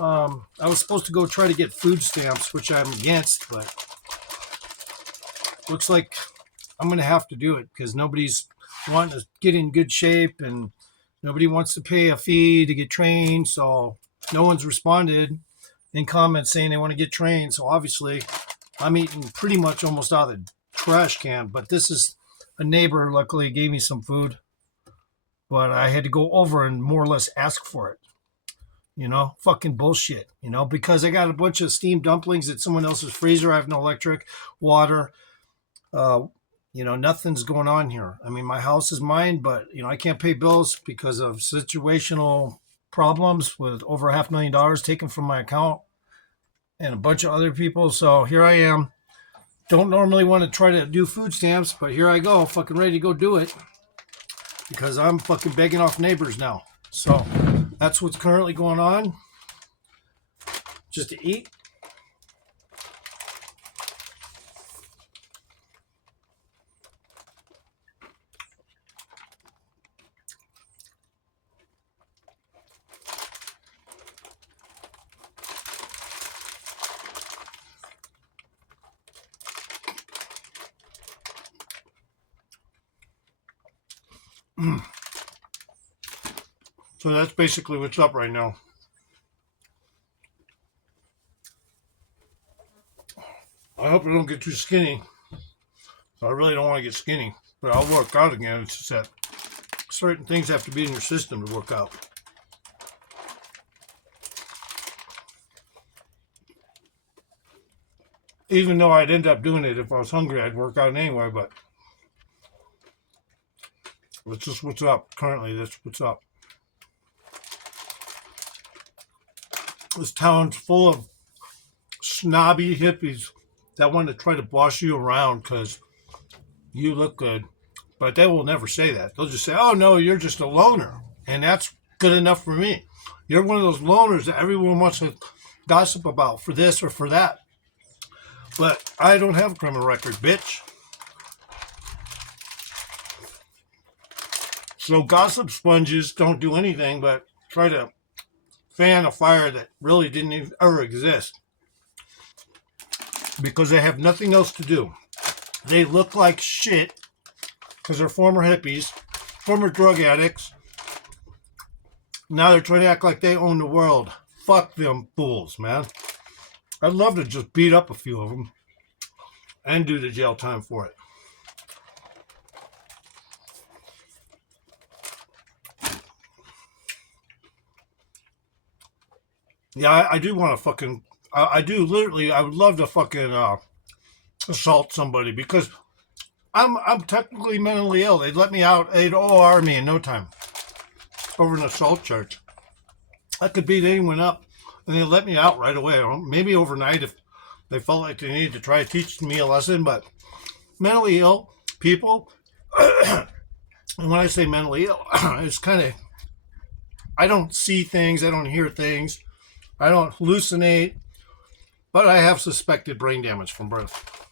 I was supposed to go try to get food stamps, which I'm against, but looks like I'm going to have to do it because nobody's wanting to get in good shape and nobody wants to pay a fee to get trained. So no one's responded in comments saying they want to get trained. So obviously I'm eating pretty much almost out of the trash can, but this is a neighbor luckily gave me some food, but I had to go over and more or less ask for it. Fucking bullshit, because I got a bunch of steamed dumplings at someone else's freezer. I have no electric, water, uh, nothing's going on here. I mean, my house is mine, but, I can't pay bills because of situational problems with over $500,000 taken from my account and a bunch of other people. So here I am. Don't normally want to try to do food stamps, but here I go, fucking ready to go do it because I'm fucking begging off neighbors now. So that's what's currently going on. Just to eat. So that's basically what's up right now. I hope I don't get too skinny. I really don't want to get skinny, but I'll work out again. It's just that certain things have to be in your system to work out. Even though I'd end up doing it if I was hungry, I'd work out anyway, but that's just what's up currently. That's what's up. This town's full of snobby hippies that want to try to boss you around because you look good. But they will never say that. They'll just say, oh, no, you're just a loner. And that's good enough for me. You're one of those loners that everyone wants to gossip about for this or for that. But I don't have a criminal record, bitch. So gossip sponges don't do anything but try to fan a fire that really didn't even ever exist. Because they have nothing else to do. They look like shit because they're former hippies, former drug addicts. Now they're trying to act like they own the world. Fuck them fools, man. I'd love to just beat up a few of them and do the jail time for it. Yeah, I do want to fucking... I do literally... I would love to fucking assault somebody because I'm technically mentally ill. They'd let me out. They'd OR me in no time over an assault charge. I could beat anyone up and they'd let me out right away. Maybe overnight if they felt like they needed to try to teach me a lesson. But mentally ill people, and when I say mentally ill, it's kind of... I don't see things. I don't hear things. I don't hallucinate. But I have suspected brain damage from birth.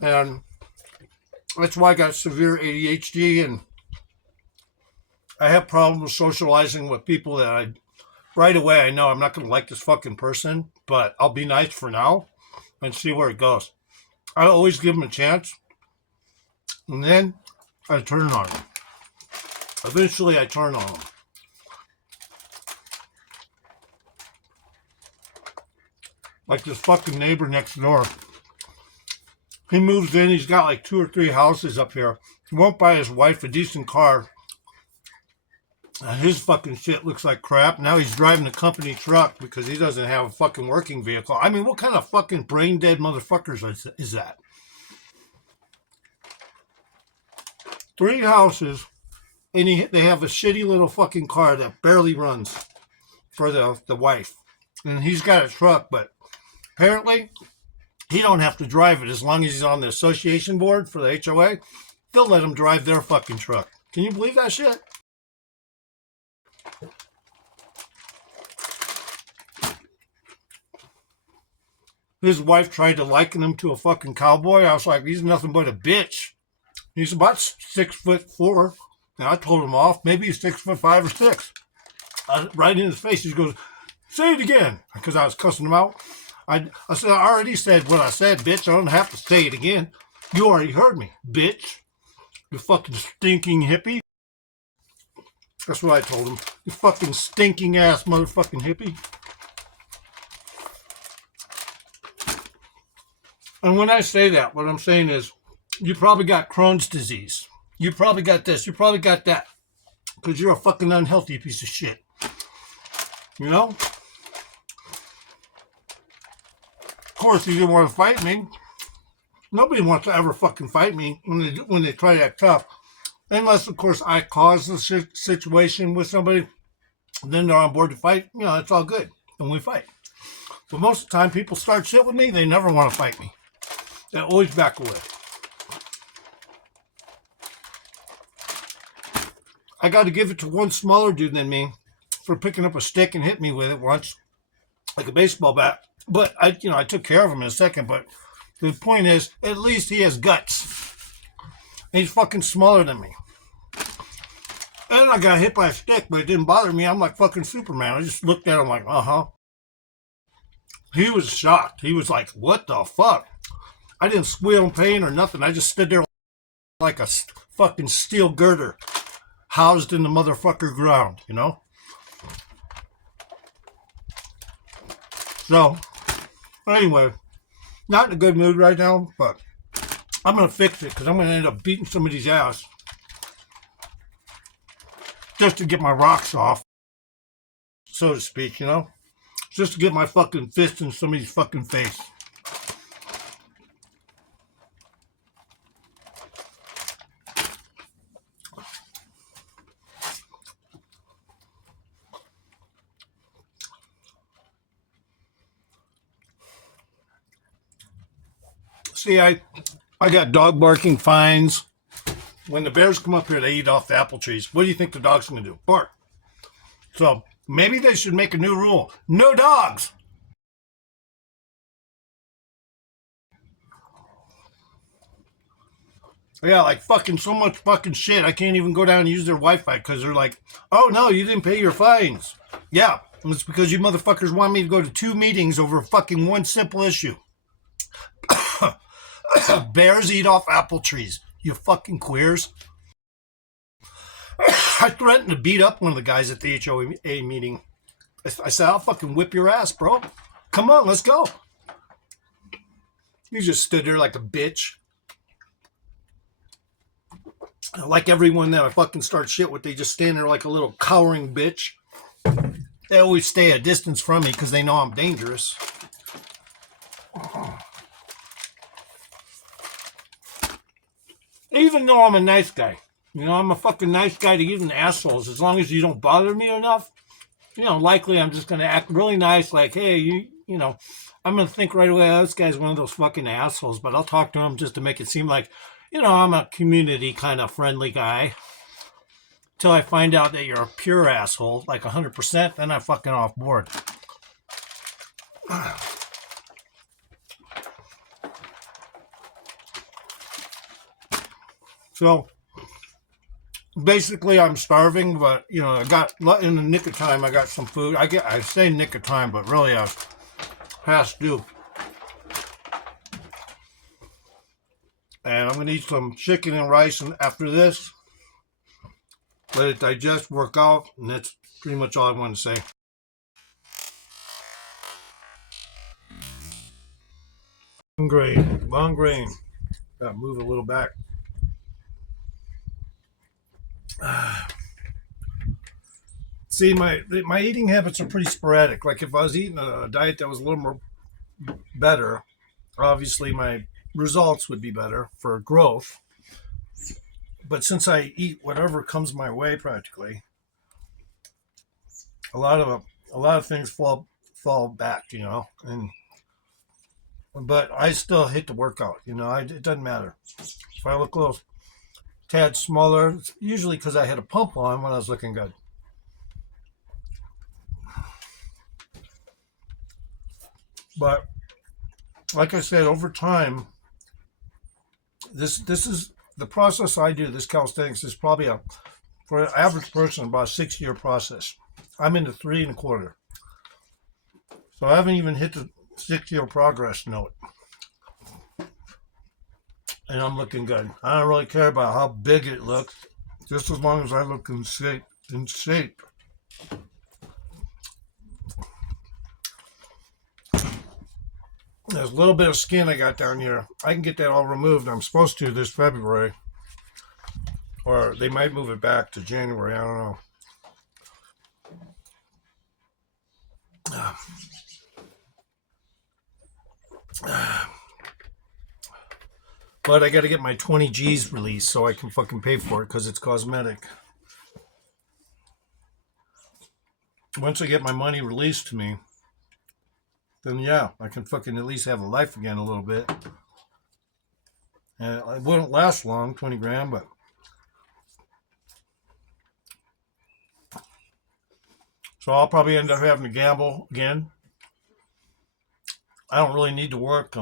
And that's why I got severe ADHD, and I have problems socializing with people that right away I know I'm not going to like this fucking person, but I'll be nice for now and see where it goes. I always give them a chance, and then I turn on them. Eventually I turn on them. Like this fucking neighbor next door. He moves in, he's got like 2 or 3 houses up here. He won't buy his wife a decent car. His fucking shit looks like crap. Now he's driving a company truck because he doesn't have a fucking working vehicle. I mean, what kind of fucking brain dead motherfuckers is that? 3 houses, and they have a shitty little fucking car that barely runs for the wife. And he's got a truck, but apparently he don't have to drive it as long as he's on the association board for the HOA. They'll let him drive their fucking truck. Can you believe that shit? His wife tried to liken him to a fucking cowboy. I was like, he's nothing but a bitch. He's about 6'4", and I told him off. Maybe he's 6'5" or 6. Right in his face, he goes, "Say it again," because I was cussing him out. I said, "I already said what I said, bitch. I don't have to say it again. You already heard me, bitch. You fucking stinking hippie." That's what I told him. You fucking stinking ass motherfucking hippie. And when I say that, what I'm saying is, you probably got Crohn's disease. You probably got this. You probably got that. Because you're a fucking unhealthy piece of shit. You know? Of course, you didn't want to fight me. Nobody wants to ever fucking fight me when they try to act tough. Unless, of course, I cause the situation with somebody. Then they're on board to fight. You know, it's all good. And we fight. But most of the time, people start shit with me. They never want to fight me. They always back away. I got to give it to one smaller dude than me for picking up a stick and hitting me with it once, like a baseball bat. But I took care of him in a second. But the point is, at least he has guts. And he's fucking smaller than me. And I got hit by a stick, but it didn't bother me. I'm like fucking Superman. I just looked at him like, He was shocked. He was like, "What the fuck?" I didn't squeal in pain or nothing. I just stood there like a fucking steel girder housed in the motherfucker ground, you know? So, anyway, not in a good mood right now, but I'm going to fix it because I'm going to end up beating somebody's ass just to get my rocks off, so to speak, you know? Just to get my fucking fist in somebody's fucking face. See, I got dog barking fines. When the bears come up here, they eat off the apple trees. What do you think the dog's going to do? Bark. So maybe they should make a new rule. No dogs. Yeah, like fucking so much fucking shit. I can't even go down and use their Wi-Fi because they're like, "Oh no, you didn't pay your fines." Yeah, it's because you motherfuckers want me to go to 2 meetings over fucking one simple issue. Bears eat off apple trees. You fucking queers. I threatened to beat up one of the guys at the HOA meeting. I said, "I'll fucking whip your ass, bro. Come on, let's go." He just stood there like a bitch. Like everyone that I fucking start shit with, they just stand there like a little cowering bitch. They always stay a distance from me because they know I'm dangerous. Even though I'm a nice guy. You know, I'm a fucking nice guy to even assholes. As long as you don't bother me enough, you know, likely I'm just going to act really nice. Like, hey, you know, I'm going to think right away, oh, this guy's one of those fucking assholes. But I'll talk to him just to make it seem like, you know, I'm a community kind of friendly guy. Till I find out that you're a pure asshole, like 100%, then I'm fucking off board. So basically I'm starving, but you know, I got in the nick of time, I got some food. I say nick of time, but really I was past due. And I'm gonna eat some chicken and rice, and after this, let it digest, work out, and that's pretty much all I want to say. Long grain. Gotta move a little back. See, my eating habits are pretty sporadic. Like if I was eating a diet that was a little more better, obviously my results would be better for growth. But since I eat whatever comes my way, practically, a lot of things fall back, you know. And but I still hit the workout, you know. It doesn't matter if I look a little tad smaller. It's usually because I had a pump on when I was looking good. But like I said, over time, this is the process I do, this calisthenics is probably for an average person, about a 6-year process. I'm into 3.25. So I haven't even hit the 6-year progress note. And I'm looking good. I don't really care about how big it looks, just as long as I look in shape. There's a little bit of skin I got down here. I can get that all removed. I'm supposed to this February. Or they might move it back to January. I don't know. But I got to get my 20 G's released so I can fucking pay for it because it's cosmetic. Once I get my money released to me, then yeah, I can fucking at least have a life again a little bit. And it wouldn't last long, 20 grand, but so I'll probably end up having to gamble again. I don't really need to work.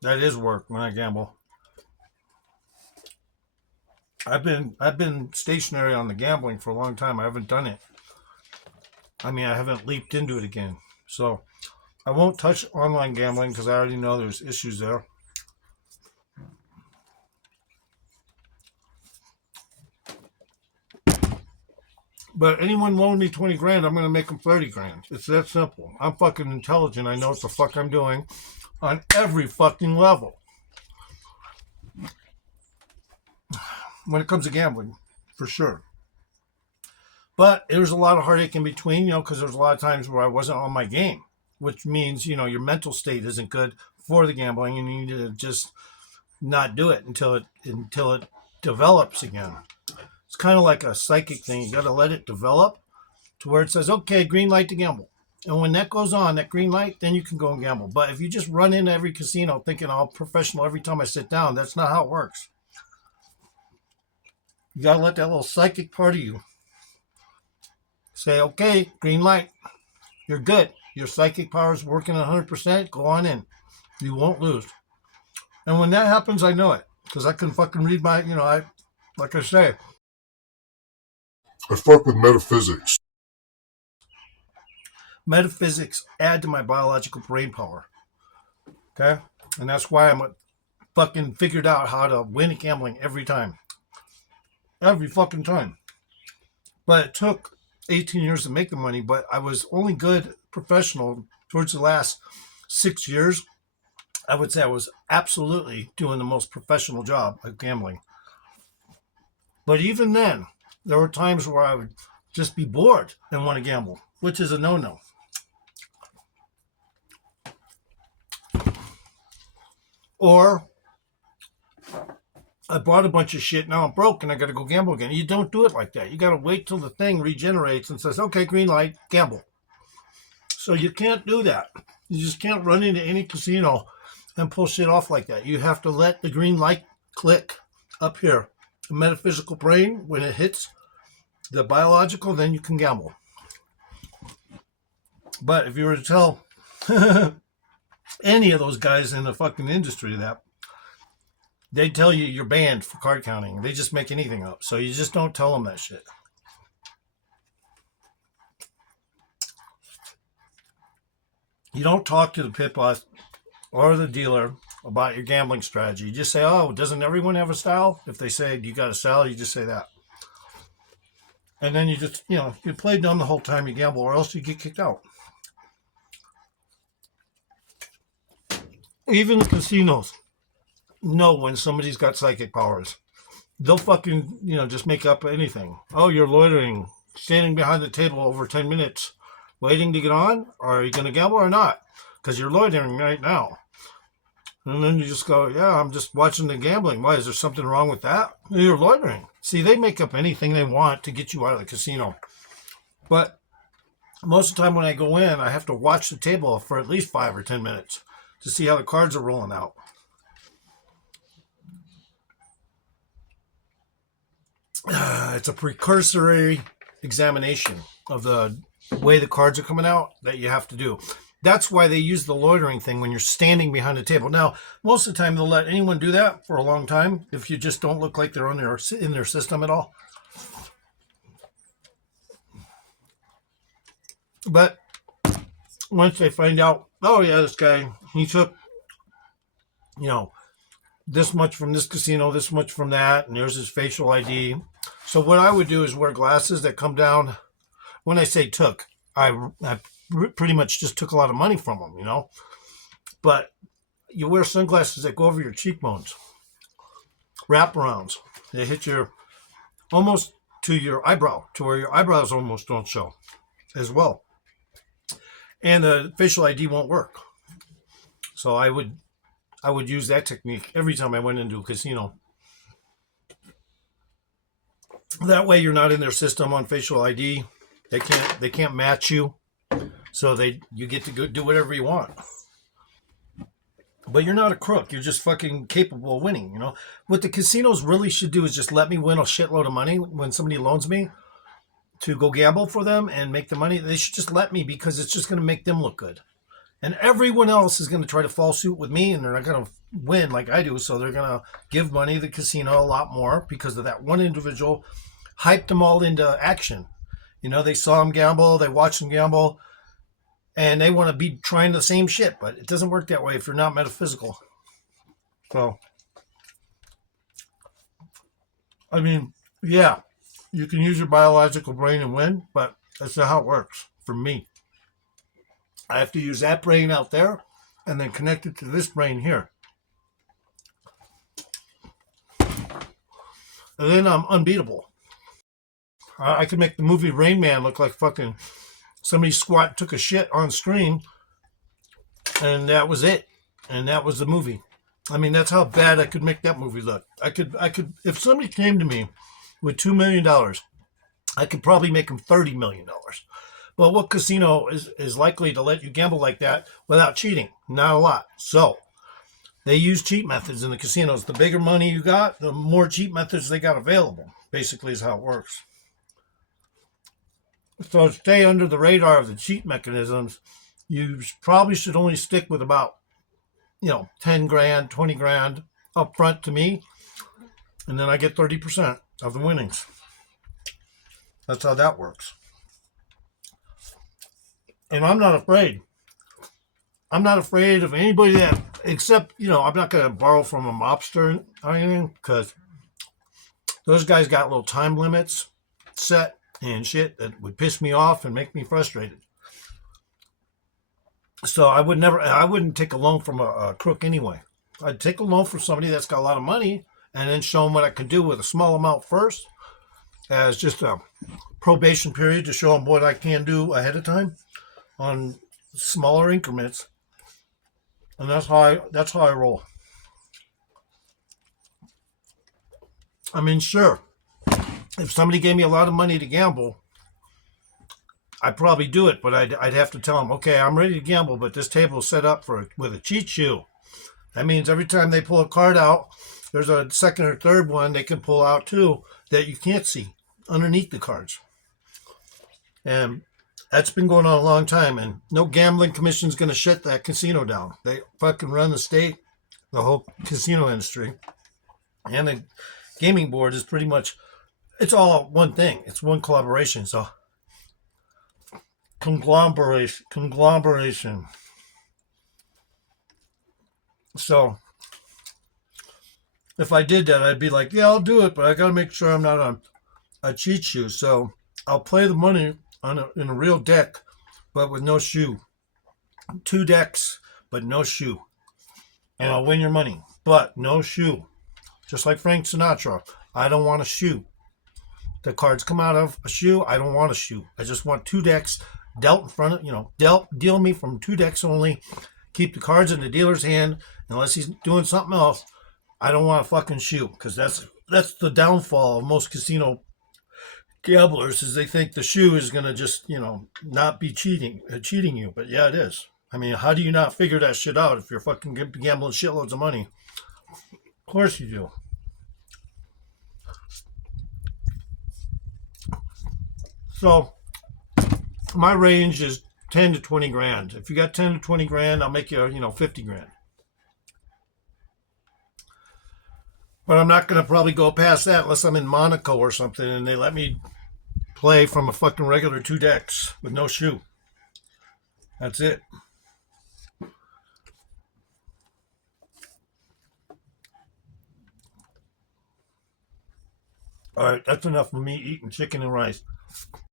That is work when I gamble. I've been stationary on the gambling for a long time. I haven't done it. I mean, I haven't leaped into it again. So I won't touch online gambling because I already know there's issues there. But anyone loan me 20 grand, I'm going to make them 30 grand. It's that simple. I'm fucking intelligent. I know what the fuck I'm doing on every fucking level. When it comes to gambling, for sure. But there's a lot of heartache in between, because there's a lot of times where I wasn't on my game, which means, your mental state isn't good for the gambling and you need to just not do it until it develops again. It's kind of like a psychic thing. You got to let it develop to where it says, okay, green light to gamble. And when that goes on, that green light, then you can go and gamble. But if you just run into every casino thinking I'm professional every time I sit down, that's not how it works. You got to let that little psychic part of you say, okay, green light. You're good. Your psychic power is working 100%. Go on in. You won't lose. And when that happens, I know it. Because I can fucking read my, like I say, I fuck with metaphysics. Metaphysics add to my biological brain power. Okay? And that's why I'm fucking figured out how to win at gambling every time. Every fucking time. But it took 18 years to make the money, but I was only good professional towards the last 6 years. I would say I was absolutely doing the most professional job at gambling. But even then, there were times where I would just be bored and want to gamble, which is a no-no. Or I bought a bunch of shit, now I'm broke and I got to go gamble again. You don't do it like that. You got to wait till the thing regenerates and says, okay, green light, gamble. So you can't do that. You just can't run into any casino and pull shit off like that. You have to let the green light click up here. The metaphysical brain, when it hits the biological, then you can gamble. But if you were to tell any of those guys in the fucking industry that, they tell you you're banned for card counting. They just make anything up. So you just don't tell them that shit. You don't talk to the pit boss or the dealer about your gambling strategy. You just say, oh, doesn't everyone have a style? If they say you got a style, you just say that. And then you just, you play dumb the whole time you gamble or else you get kicked out. Even the casinos know when somebody's got psychic powers. They'll fucking, just make up anything. Oh, you're loitering, standing behind the table over 10 minutes, waiting to get on? Or are you going to gamble or not? Because you're loitering right now. And then you just go, yeah, I'm just watching the gambling. Why, is there something wrong with that? You're loitering. See, they make up anything they want to get you out of the casino. But most of the time when I go in, I have to watch the table for at least 5 or 10 minutes to see how the cards are rolling out. It's a precursory examination of the way the cards are coming out that you have to do. That's why they use the loitering thing when you're standing behind a table. Now, most of the time they'll let anyone do that for a long time if you just don't look like they're in their system at all. But once they find out, oh yeah, this guy, he took, you know, this much from this casino, this much from that, and there's his facial ID. So what I would do is wear glasses that come down. When I say took, I pretty much just took a lot of money from them, you know. But you wear sunglasses that go over your cheekbones, wraparounds. They hit your almost to your eyebrow, to where your eyebrows almost don't show, as well. And the facial ID won't work. So I would use that technique every time I went into a casino. That way you're not in their system on facial ID. They can't match you. So you get to go do whatever you want. But you're not a crook. You're just fucking capable of winning, you know? What the casinos really should do is just let me win a shitload of money when somebody loans me to go gamble for them and make the money. They should just let me, because it's just going to make them look good. And everyone else is going to try to fall suit with me, and they're not going to win like I do. So they're going to give money to the casino a lot more because of that one individual hyped them all into action. You know, they saw him gamble, they watched him gamble, and they want to be trying the same shit. But it doesn't work that way if you're not metaphysical. So, I mean, yeah, you can use your biological brain and win, but that's not how it works for me. I have to use that brain out there and then connect it to this brain here. And then I'm unbeatable. I could make the movie Rain Man look like fucking somebody took a shit on screen, and that was it. And that was the movie. I mean, that's how bad I could make that movie look. I could, if somebody came to me with $2 million, I could probably make them $30 million. But what casino is likely to let you gamble like that without cheating? Not a lot. So they use cheat methods in the casinos. The bigger money you got, the more cheat methods they got available. Basically is how it works. So to stay under the radar of the cheat mechanisms, you probably should only stick with about, 10 grand, 20 grand up front to me. And then I get 30% of the winnings. That's how that works. And I'm not afraid. I'm not afraid of anybody except, I'm not going to borrow from a mobster or anything, because those guys got little time limits set and shit that would piss me off and make me frustrated. So I wouldn't take a loan from a crook anyway. I'd take a loan from somebody that's got a lot of money and then show them what I can do with a small amount first, as just a probation period to show them what I can do ahead of time on smaller increments. And that's how I roll. I mean, sure, if somebody gave me a lot of money to gamble, I'd probably do it, but I'd have to tell them, okay, I'm ready to gamble, but this table is set up with a cheat shoe. That means every time they pull a card out, there's a second or third one they can pull out too that you can't see underneath the cards. And that's been going on a long time, and no gambling commission's going to shut that casino down. They fucking run the state, the whole casino industry. And the gaming board is pretty much, it's all one thing. It's one collaboration. So conglomeration. So if I did that, I'd be like, yeah, I'll do it, but I got to make sure I'm not on a cheat shoe. So I'll play the money in a real deck, but with no shoe. 2 decks, but no shoe. And I'll win your money, but no shoe. Just like Frank Sinatra, I don't want a shoe. The cards come out of a shoe, I don't want a shoe. I just want 2 decks dealt in front of, deal me from 2 decks only. Keep the cards in the dealer's hand, unless he's doing something else. I don't want a fucking shoe, because that's the downfall of most casino gamblers, is they think the shoe is going to just, not be cheating you. But yeah, it is. I mean, how do you not figure that shit out if you're fucking gambling shitloads of money? Of course you do. So my range is 10 to 20 grand. If you got 10 to 20 grand, I'll make you, 50 grand. But I'm not going to probably go past that unless I'm in Monaco or something and they let me play from a fucking regular 2 decks with no shoe. That's it. All right, that's enough for me eating chicken and rice.